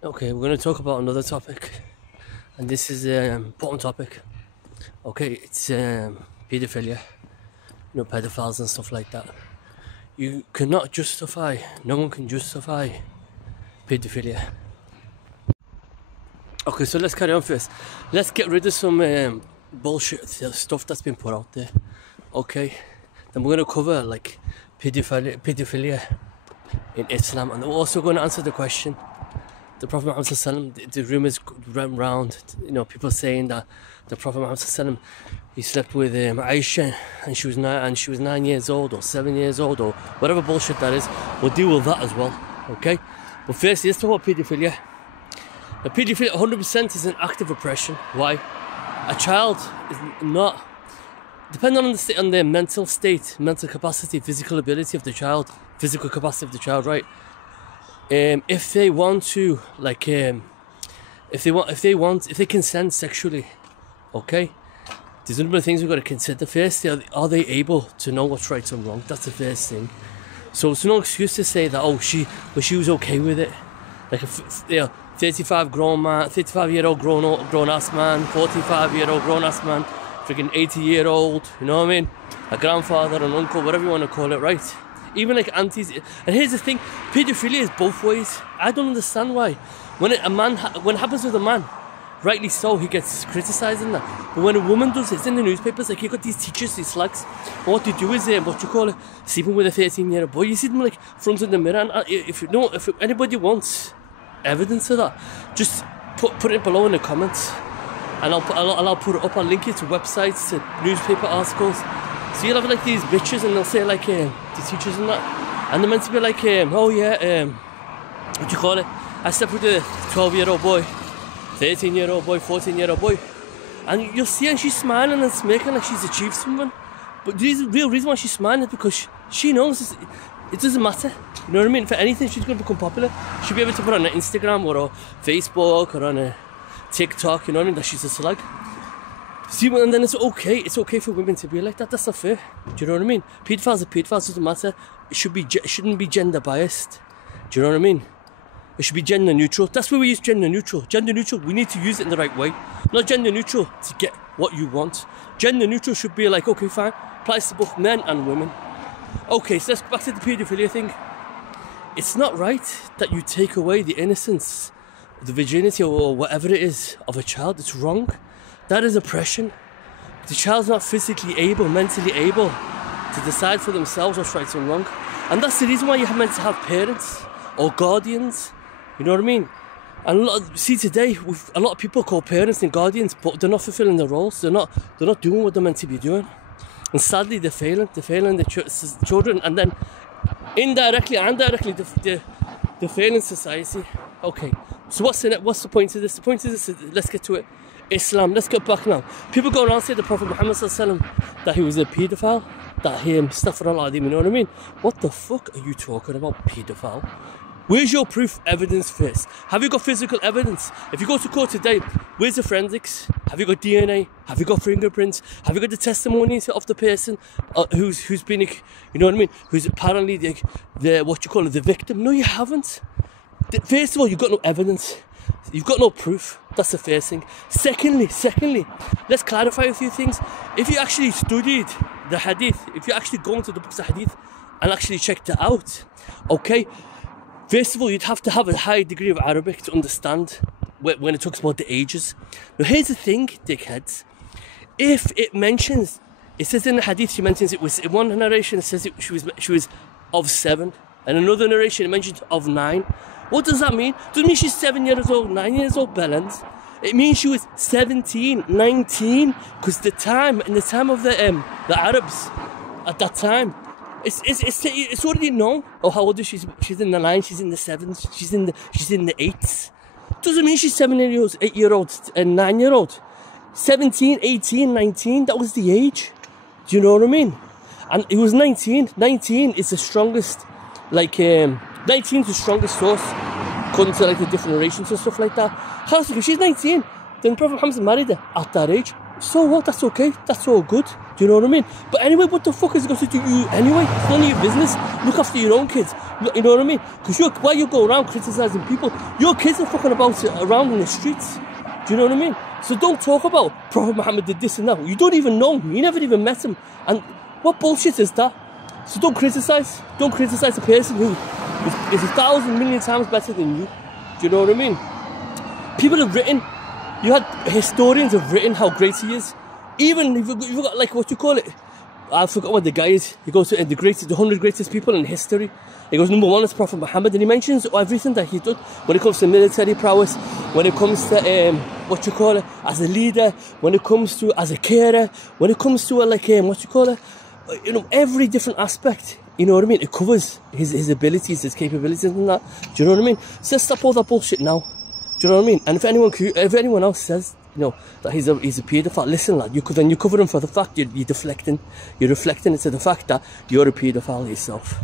Okay, we're going to talk about another topic, and this is an important topic. Okay, it's paedophilia, pedophiles and stuff like that. You cannot justify, no one can justify paedophilia. Okay, so let's carry on first. Let's get rid of some bullshit stuff that's been put out there. Okay, then we're going to cover like paedophilia in Islam, and we're also going to answer the question. The Prophet Muhammad s.a.w, the rumours ran round, people saying that the Prophet Muhammad s.a.w, he slept with Aisha and she was 9 years old or 7 years old or whatever bullshit that is. We'll deal with that as well, okay? But first, let's talk about paedophilia. Now, paedophilia 100% is an act of oppression. Why? A child is not, depending on the mental state, mental capacity, physical ability of the child, right? If they want to, if they consent sexually, okay, there's a number of things we've got to consider. First, are they able to know what's right and wrong? That's the first thing. So it's no excuse to say that she was okay with it. Like 35-year-old grown ass man, 45-year-old grown ass man, freaking 80-year-old, you know what I mean? A grandfather, an uncle, whatever you want to call it, right? Even like aunties. And here's the thing, paedophilia is both ways. I don't understand why. When it happens with a man, rightly so, he gets criticised in that. But when a woman does it, it's in the newspapers. Like, you got these teachers, these slags, and what they do is sleeping with a 13-year-old boy. You see them like front of the mirror, and if anybody wants evidence of that, just put it below in the comments, and I'll put it up. I'll link it to websites, to newspaper articles. So you'll have like these bitches, and they'll say like the teachers and that, and they're meant to be like I slept with a 12-year-old boy, 13-year-old boy, 14-year-old boy, and you'll see her, she's smiling and smirking like she's achieved something. But the real reason why she's smiling is because she knows it doesn't matter. You know what I mean? For anything, she's going to become popular. She'll be able to put on her Instagram or on Facebook or on a TikTok. You know what I mean? That she's a slag. See, and then it's okay for women to be like that. That's not fair. Do you know what I mean? Pedophiles are pedophiles, doesn't matter. It shouldn't be gender biased. Do you know what I mean? It should be gender neutral. That's where we use gender neutral. Gender neutral, we need to use it in the right way. Not gender neutral to get what you want. Gender neutral should be like, okay, fine, applies to both men and women. Okay, so let's go back to the paedophilia thing. It's not right that you take away the innocence, the virginity or whatever it is of a child. It's wrong. That is oppression. The child's not physically able, mentally able to decide for themselves what's right and wrong. And that's the reason why you're meant to have parents or guardians. You know what I mean? And today, a lot of people call parents and guardians, but they're not fulfilling their roles. They're not doing what they're meant to be doing. And sadly, they're failing. They're failing the children, and then indirectly and directly, they're failing society. Okay, so what's the point of this? The point of this is, let's get to it. Islam, let's get back now. People go around saying the Prophet Muhammad s.a.w, that he was a paedophile, that astaghfirullah, you know what I mean? What the fuck are you talking about, paedophile? Where's your proof evidence first? Have you got physical evidence? If you go to court today, where's the forensics? Have you got DNA? Have you got fingerprints? Have you got the testimonies of the person who's been, you know what I mean? Who's apparently the victim? No, you haven't. First of all, you've got no evidence. You've got no proof. That's the first thing. Secondly, let's clarify a few things. If you actually studied the hadith, if you actually go into the books of hadith and actually checked it out, okay, first of all, you'd have to have a high degree of Arabic to understand when it talks about the ages. Now, here's the thing, dickheads. If it says in the hadith, she mentions it was, in one narration it says she was of 7, and another narration it mentions of 9. What does that mean? Doesn't mean she's 7 years old, 9 years old, Bellends. It means she was 17, 19, because the time of the Arabs at that time, it's already known. Oh, how old is she? She's in the 9s, she's in the 7s, she's in the 8s. Doesn't mean she's 8-year-old and 9-year-old. 17, 18, 19, that was the age. Do you know what I mean? And it was 19. 19 is the strongest, 19 is the strongest source, according to the different narrations and stuff like that. If she's 19, then Prophet Muhammad married her at that age. So what? That's okay. That's all good. Do you know what I mean? But anyway, what the fuck has it got to do with you anyway? It's none of your business. Look after your own kids. You know what I mean? Because while you go around criticising people, your kids are fucking about around in the streets. Do you know what I mean? So don't talk about Prophet Muhammad did this and that. You don't even know him. You never even met him. And what bullshit is that? So don't criticise. Don't criticise a person who is 1,000 million times better than you. Do you know what I mean? People have written, historians have written how great he is. Even if you've got, like, what you call it? I forgot what the guy is. He goes to the 100 greatest people in history. He goes, number 1 is Prophet Muhammad, and he mentions everything that he's done when it comes to military prowess, when it comes to what you call it, as a leader, when it comes to as a carer, when it comes to what you call it, you know, every different aspect. You know what I mean? It covers his abilities, his capabilities, and that. Do you know what I mean? So let's stop all that bullshit now. Do you know what I mean? And if anyone else says, you know, that he's a paedophile, listen, lad, you cover him for the fact you're deflecting. You're reflecting into the fact that you're a paedophile yourself.